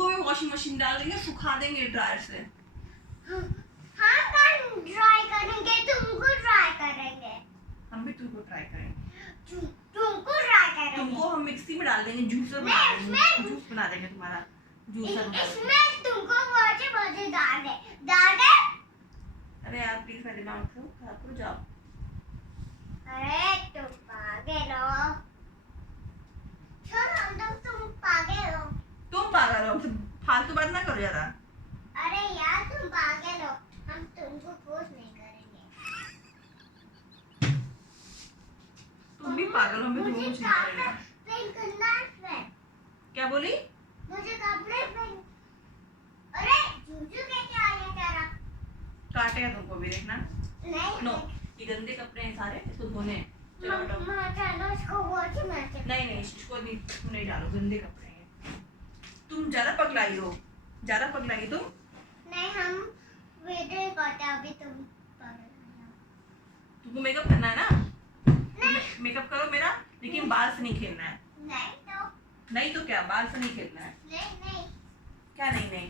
तुमको भी washing machine डाल देंगे, सुखा देंगे ड्रायर से। हाँ कल ट्राई करेंगे, तुमको ट्राई करेंगे। हम भी तुमको ट्राई करेंगे। तुमको ट्राई करेंगे। तुमको हम मिक्सी में डाल देंगे, जूसर बना देंगे, जूस बना देंगे तुम्हारा जूसर। इसमें तुमको मुझे डाल दे। अरे यार प्लीज मेरे दिमाग से खराब करो, जाओ। अरे तुम पागल हो। छोड़ो, तुम पागल हो। तुम पागल हो, फालतू बात ना करो ज्यादा। अरे यार तुम पागल हो, हम तुमको फोर्स नहीं करेंगे। तुम भी पागल हो, मैं तुमको कुछ नहीं करेंगे। पेंट करना है। क्या बोली? मुझे कपड़े पेंट। अरे जूजू कैसे आया तेरा? काटेगा तुमको भी, देखना। नहीं नो, ये गंदे कपड़े हैं सारे, इसको धोने हैं। चलो हटो। चलो इसको वॉशिंग मशीन। नहीं इसको नहीं डालो, गंदे कपड़े हैं। तुम ज्यादा पगलाई हो, ज्यादा पगलाई तुम। नहीं हम वीडियो करते हैं, अभी तुम पागल हो। तुमको मेकअप करना है ना? नहीं। मेकअप करो मेरा, लेकिन बाल से नहीं खेलना है। नहीं तो नहीं तो क्या, बाल से नहीं खेलना है। नहीं क्या नहीं?